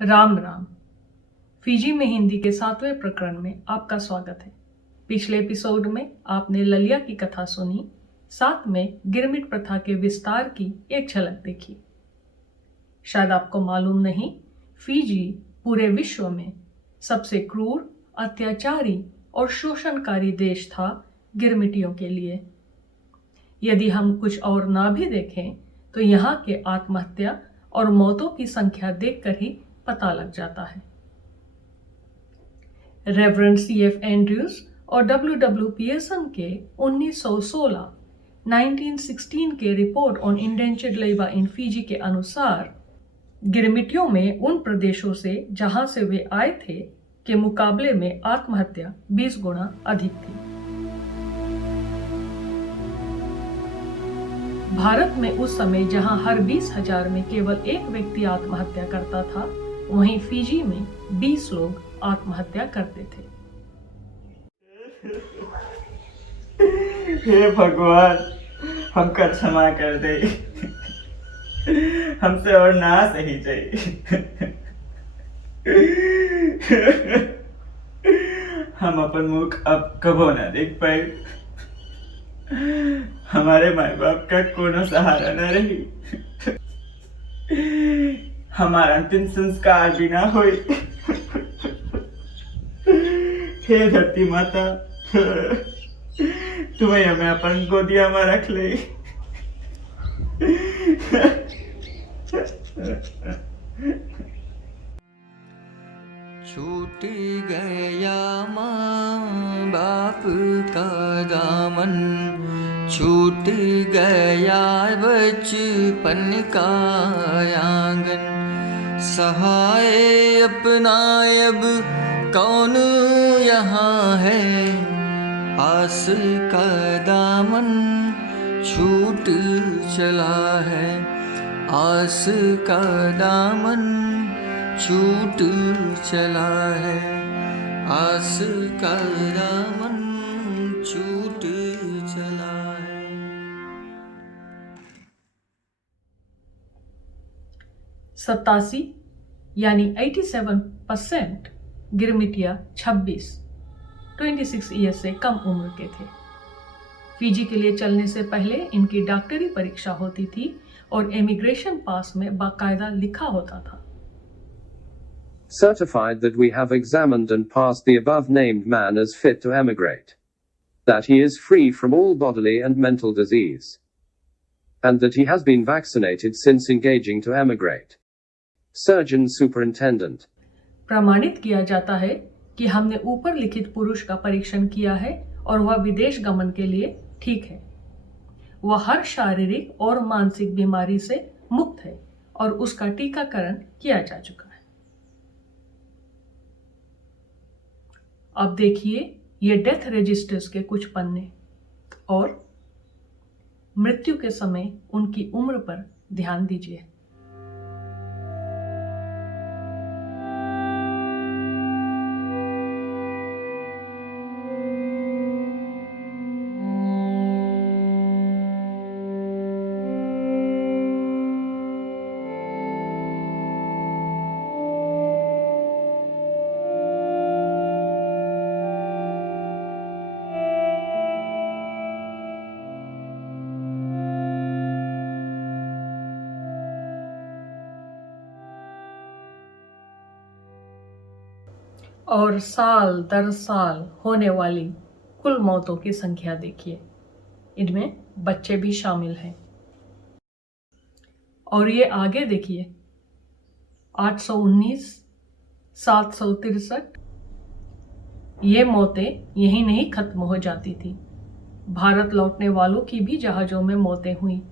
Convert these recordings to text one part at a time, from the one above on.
Ram Ram. Fiji में हिंदी के 7वें प्रकरण में आपका स्वागत है। पिछले एपिसोड में आपने ललिया की कथा सुनी, साथ में गिरमिट प्रथा के विस्तार की एक झलक देखी। शायद आपको मालूम नहीं, फिजी पूरे विश्व में सबसे क्रूर, अत्याचारी और शोषणकारी देश था गिरमिटियों के लिए। यदि हम कुछ और ना भी देखें तो यहाँ के आत्महत्या और मौतों की संख्या देखकर ही पता लग जाता है। Reverend C.F. एंड्रयूज और W.W. पियर्सन के 1916 के report on indentured labour in Fiji के अनुसार गिरमिटियों में उन प्रदेशों से जहां से वे आए थे के मुकाबले में आत्महत्या 20 गुना अधिक थी। भारत में उस समय जहां हर 20,000 में केवल एक व्यक्ति आत्महत्या करता था, वहीं फिजी में 20 लोग आत्महत्या करते थे। हे भगवान, हमका क्षमा कर दे, हमसे और ना सही चाहिए। हम अपन मुख अब कबो ना देख पाए। हमारे माई बाप का कोनो सहारा न रही। हमारा अंतिम संस्कार भी ना होई। हे धरती माता, तुम्हें हमें अपन गोदिया में रख ले। छूट गया माँ बाप का दामन, छूट गया बचपन का आंगन, सहाय अपना अब कौन यहाँ है, आस का दामन छूट चला है, आस का दामन छूट चला है, आस का दामन छूट चला है। सत्तासी यानी 87% गिरमिटिया 26 ईयर्स से कम उम्र के थे। फिजी के लिए चलने से पहले इनकी डॉक्टरी परीक्षा होती थी और इमिग्रेशन पास में बाकायदा लिखा होता था, certified that we have examined and passed the above-named man as fit to emigrate, that he is free from all bodily and mental disease, and that he has been vaccinated since engaging to emigrate. Surgeon Superintendent. प्रमाणित किया जाता है कि हमने ऊपर लिखित पुरुष का परीक्षण किया है और वह विदेश गमन के लिए ठीक है। वह हर शारीरिक और मानसिक बीमारी से मुक्त है और उसका टीकाकरण किया जा चुका है। अब देखिए ये डेथ रजिस्टर्स के कुछ पन्ने और मृत्यु के समय उनकी उम्र पर ध्यान दीजिए। और साल दर साल होने वाली कुल मौतों की संख्या देखिए, इनमें बच्चे भी शामिल हैं। और ये आगे देखिए, 819, 763, ये मौतें यहीं नहीं खत्म हो जाती थी। भारत लौटने वालों की भी जहाज़ों में मौतें हुई।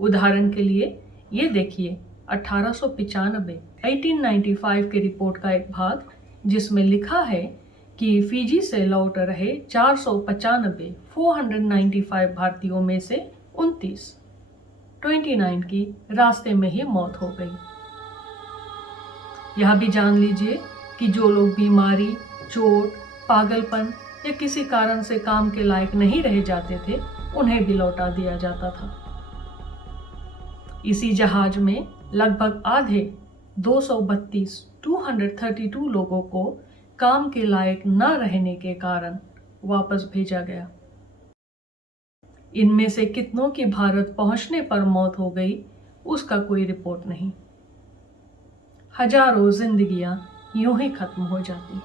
उदाहरण के लिए ये देखिए 1895 की रिपोर्ट का एक भाग, जिसमें लिखा है कि फिजी से लौट रहे 495 भारतीयों में से 29 की रास्ते में ही मौत हो गई। यह भी जान लीजिए कि जो लोग बीमारी, चोट, पागलपन या किसी कारण से काम के लायक नहीं रह जाते थे, उन्हें भी लौटा दिया जाता था। इसी जहाज में लगभग आधे 232 लोगों को काम के लायक न रहने के कारण वापस भेजा गया। इनमें से कितनों की भारत पहुंचने पर मौत हो गई, उसका कोई रिपोर्ट नहीं। हजारों जिंदगियां यूं ही खत्म हो जाती।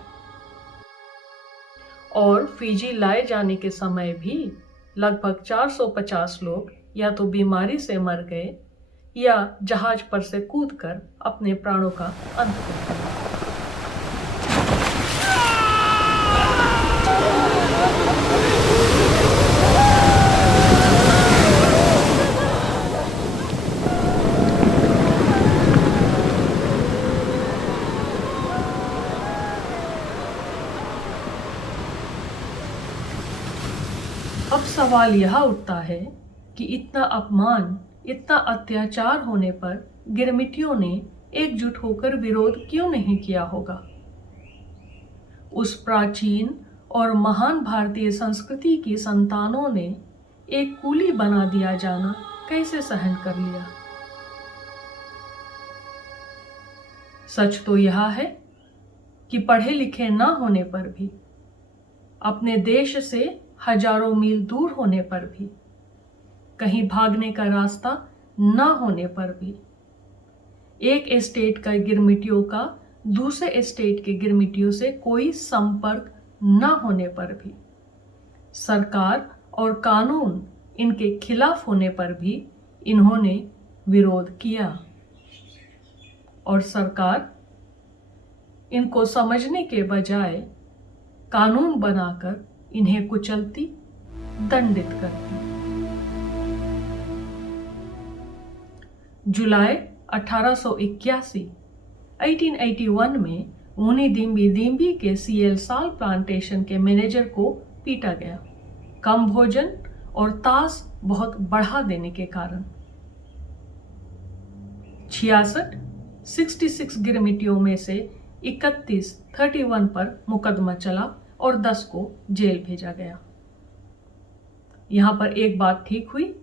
और फिजी लाए जाने के समय भी लगभग 450 लोग या तो बीमारी से मर गए या जहाज पर से कूदकर अपने प्राणों का अंत कर दिया। अब सवाल यह उठता है कि इतना अपमान, इतना अत्याचार होने पर गिरमिटियों ने एकजुट होकर विरोध क्यों नहीं किया होगा? उस प्राचीन और महान भारतीय संस्कृति की संतानों ने एक कूली बना दिया जाना कैसे सहन कर लिया? सच तो यह है कि पढ़े लिखे न होने पर भी, अपने देश से हजारों मील दूर होने पर भी, कहीं भागने का रास्ता न होने पर भी, एक एस्टेट का गिरमिटियों का दूसरे एस्टेट के गिरमिटियों से कोई संपर्क न होने पर भी, सरकार और कानून इनके खिलाफ होने पर भी इन्होंने विरोध किया। और सरकार इनको समझने के बजाय कानून बनाकर इन्हें कुचलती, दंडित करती। जुलाई 1881 में मुनी दिम्बी दिम्बी के सीएल साल प्लांटेशन के मैनेजर को पीटा गया, कम भोजन और ताश बहुत बढ़ा देने के कारण। 66 गिरमिटियों में से 31 पर मुकदमा चला और 10 को जेल भेजा गया। यहां पर एक बात ठीक हुई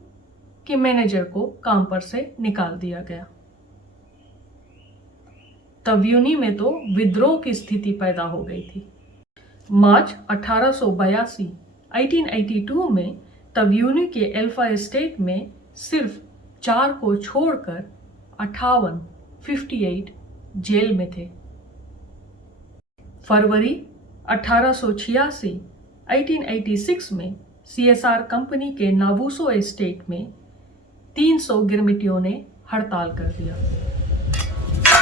कि मैनेजर को काम पर से निकाल दिया गया। तब्यूनी में तो विद्रोह की स्थिति पैदा हो गई थी। मार्च 1882 में तब्यूनी के एल्फा एस्टेट में सिर्फ 4 को छोड़कर 58 जेल में थे। फरवरी 1886 में सीएसआर कंपनी के नाबूसो एस्टेट में 300 गिरमिटियों ने हड़ताल कर दिया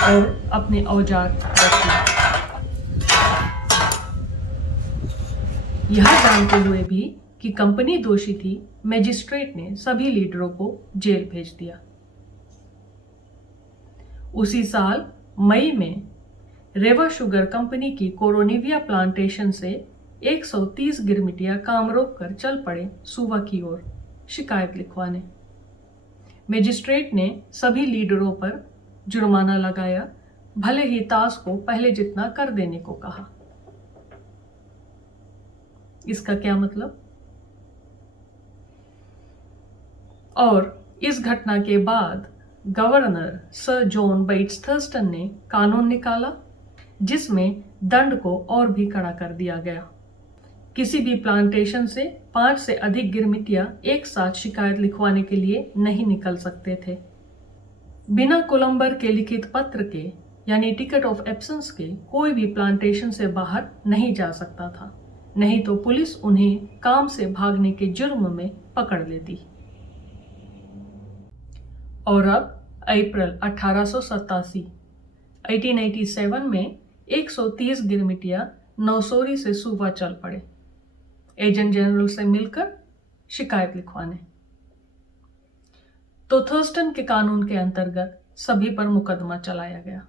और अपने औजार रख दिए। यह जानते हुए भी कि कंपनी दोषी थी, मजिस्ट्रेट ने सभी लीडरों को जेल भेज दिया। उसी साल मई में रेवा शुगर कंपनी की कोरोनिविया प्लांटेशन से 130 गिरमिटिया काम रोक कर चल पड़े सुबह की ओर शिकायत लिखवाने। मजिस्ट्रेट ने सभी लीडरों पर जुर्माना लगाया, भले ही ताश को पहले जितना कर देने को कहा। इसका क्या मतलब? और इस घटना के बाद governor sir John Bates Thurston ने कानून निकाला, जिसमें दंड को और भी कड़ा कर दिया गया। किसी भी प्लांटेशन से 5 से अधिक गिरमिटिया एक साथ शिकायत लिखवाने के लिए नहीं निकल सकते थे। बिना कोलंबर के लिखित पत्र के यानी टिकट ऑफ एब्सेंस के कोई भी प्लांटेशन से बाहर नहीं जा सकता था, नहीं तो पुलिस उन्हें काम से भागने के जुर्म में पकड़ लेती। और अब अप्रैल 1887 में 130 गिरमिटिया नौसोरी से सूबा चल पड़े, एजेंट जनरल से मिलकर शिकायत लिखवाने। तो थर्स्टन के कानून के अंतर्गत सभी पर मुकदमा चलाया गया।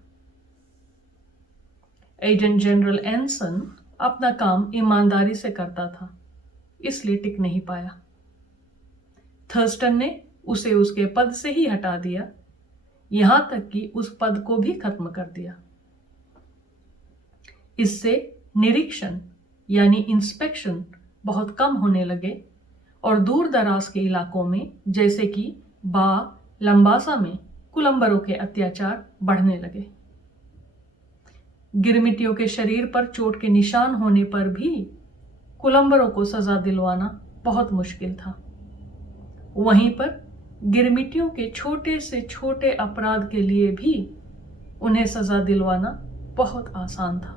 एजेंट जनरल एनसन अपना काम ईमानदारी से करता था, इसलिए टिक नहीं पाया। थर्स्टन ने उसे उसके पद से ही हटा दिया, यहां तक कि उस पद को भी खत्म कर दिया। इससे निरीक्षण यानी इंस्पेक्शन बहुत कम होने लगे और दूर दराज के इलाकों में जैसे कि बा लंबासा में कोलंबरों के अत्याचार बढ़ने लगे। गिरमिटियों के शरीर पर चोट के निशान होने पर भी कोलंबरों को सजा दिलवाना बहुत मुश्किल था। वहीं पर गिरमिटियों के छोटे से छोटे अपराध के लिए भी उन्हें सजा दिलवाना बहुत आसान था।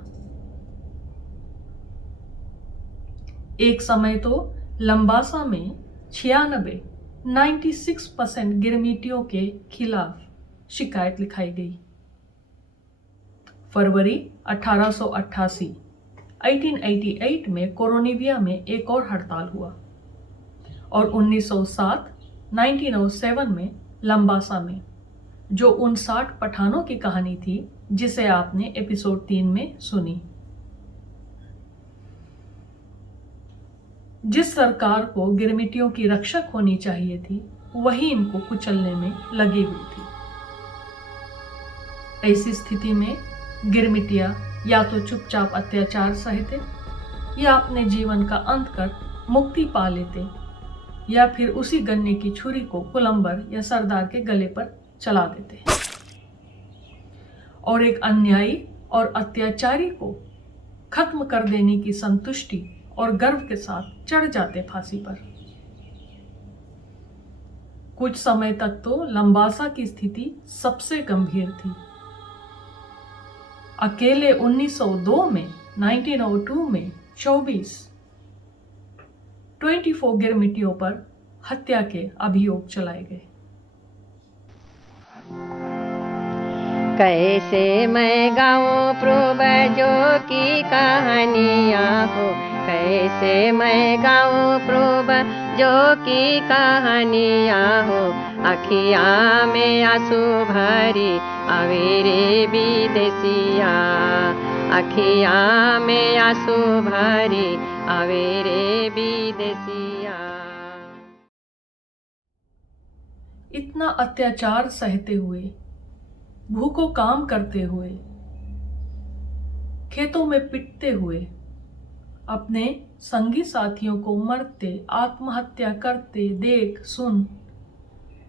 एक समय तो लंबासा में 96% गिरमिटियों के खिलाफ शिकायत लिखाई गई। फरवरी 1888 में कोरोनिविया में एक और हड़ताल हुआ और 1907 में लंबासा में, जो उन 60 पठानों की कहानी थी जिसे आपने एपिसोड 3 में सुनी। जिस सरकार को गिरमिटियों की रक्षक होनी चाहिए थी, वही इनको कुचलने में लगी हुई थी। ऐसी स्थिति में गिरमिटिया या तो चुपचाप अत्याचार सहते या अपने जीवन का अंत कर मुक्ति पा लेते, या फिर उसी गन्ने की छुरी को कोलंबर या सरदार के गले पर चला देते और एक अन्यायी और अत्याचारी को खत्म कर देने की संतुष्टि और गर्व के साथ चढ़ जाते फांसी पर। कुछ समय तक तो लंबासा की स्थिति सबसे गंभीर थी। अकेले 1902 में 1902 में 24 गिरमिटियों पर हत्या के अभियोग चलाए गए। कैसे मैं गाऊं पूर्वजों की कहानियाँ हो, कैसे मैं गाऊं पूर्वजों की कहानियाँ हो। अखियाँ में आंसू भरी आवे रे विदेसिया, अखियाँ में आंसू भरी आवे रे विदेसिया। इतना अत्याचार सहते हुए, भूखों काम करते हुए, खेतों में पिटते हुए, अपने संगी साथियों को मरते, आत्महत्या करते देख सुन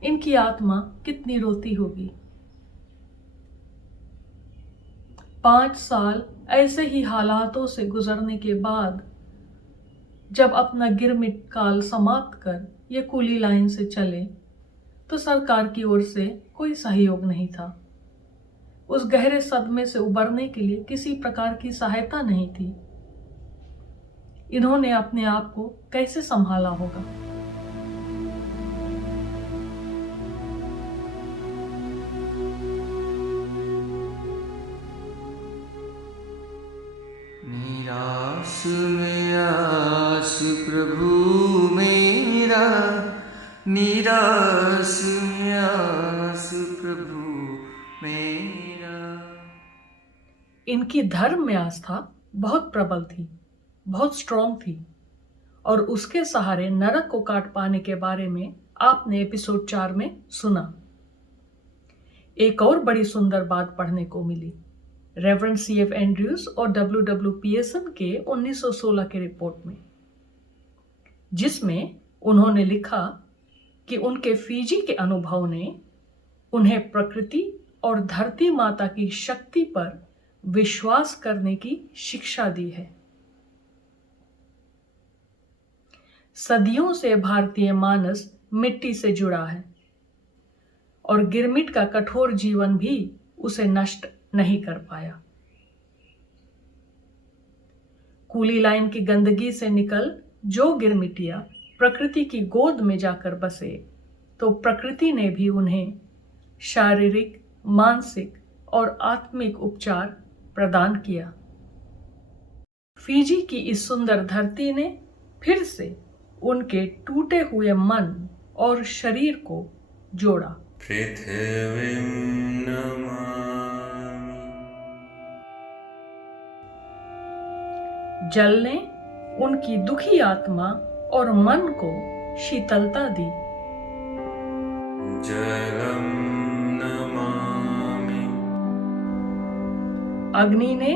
इनकी आत्मा कितनी रोती होगी। 5 साल ऐसे ही हालातों से गुजरने के बाद जब अपना गिरमिट काल समाप्त कर ये कूली लाइन से चले, तो सरकार की ओर से कोई सहयोग नहीं था। उस गहरे सदमे से उबरने के लिए किसी प्रकार की सहायता नहीं थी। इन्होंने अपने आप को कैसे संभाला होगा? निराश में आस प्रभु मेरा, निराश में आस प्रभु मेरा। इनकी धर्म में आस्था बहुत प्रबल थी, बहुत स्ट्रॉन्ग थी, और उसके सहारे नरक को काट पाने के बारे में आपने एपिसोड 4 में सुना। एक और बड़ी सुंदर बात पढ़ने को मिली रेवरेंड C.F. एंड्रयूज और W.W. पियर्सन के 1916 के रिपोर्ट में, जिसमें उन्होंने लिखा कि उनके फीजी के अनुभव ने उन्हें प्रकृति और धरती माता की शक्ति पर विश्वास करने की शिक्षा दी है। सदियों से भारतीय मानस मिट्टी से जुड़ा है और गिरमिट का कठोर जीवन भी उसे नष्ट नहीं कर पाया। कूली लाइन की गंदगी से निकल जो गिरमिटिया प्रकृति की गोद में जाकर बसे, तो प्रकृति ने भी उन्हें शारीरिक, मानसिक और आत्मिक उपचार प्रदान किया। फीजी की इस सुंदर धरती ने फिर से उनके टूटे हुए मन और शरीर को जोड़ा। पृथिवीं नमामि। जल ने उनकी दुखी आत्मा और मन को शीतलता दी। जलं नमामि। अग्नि ने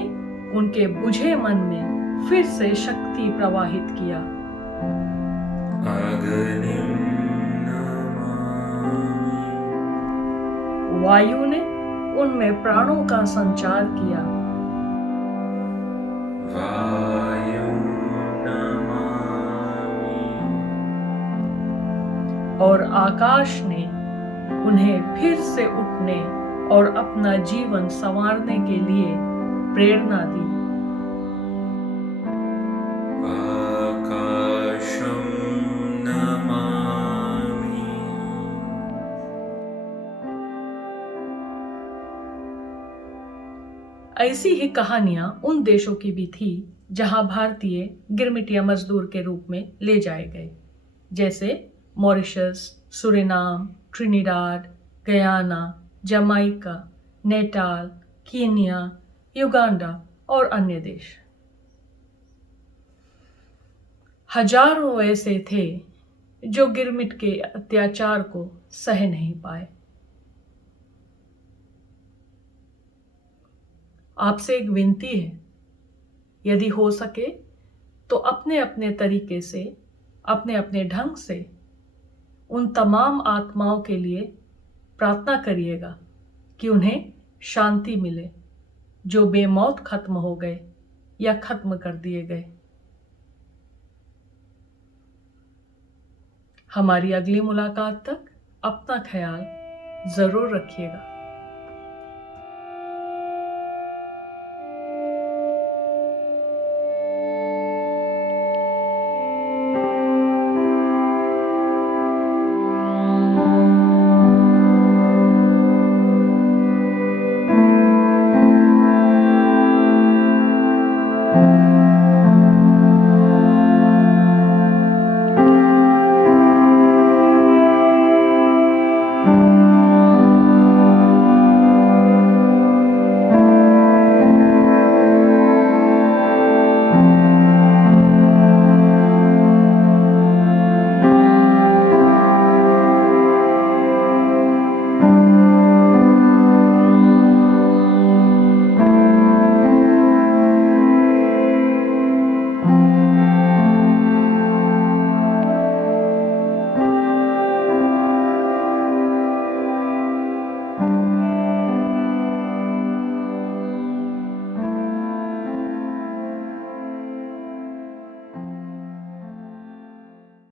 उनके बुझे मन में फिर से शक्ति प्रवाहित किया। अग्निं नमामि। वायु ने उनमें प्राणों का संचार किया। वायुं नमामि और आकाश ने उन्हें फिर से उठने और अपना जीवन संवारने के लिए प्रेरणा दी। आकाशं नमामि ऐसी ही कहानियां उन देशों की भी थी जहां भारतीय गिरमिटिया मजदूर के रूप में ले जाए गए, जैसे Mauritius, Suriname, Trinidad, Guyana, Jamaica, Natal, Kenya, Uganda और अन्य देश। हजारों ऐसे थे जो गिरमिट के अत्याचार को सह नहीं पाए। आपसे एक विनती है, यदि हो सके तो अपने अपने तरीके से, अपने अपने ढंग से उन तमाम आत्माओं के लिए प्रार्थना करिएगा कि उन्हें शांति मिले जो बेमौत खत्म हो गए या खत्म कर दिए गए। हमारी अगली मुलाकात तक अपना ख्याल जरूर रखिएगा।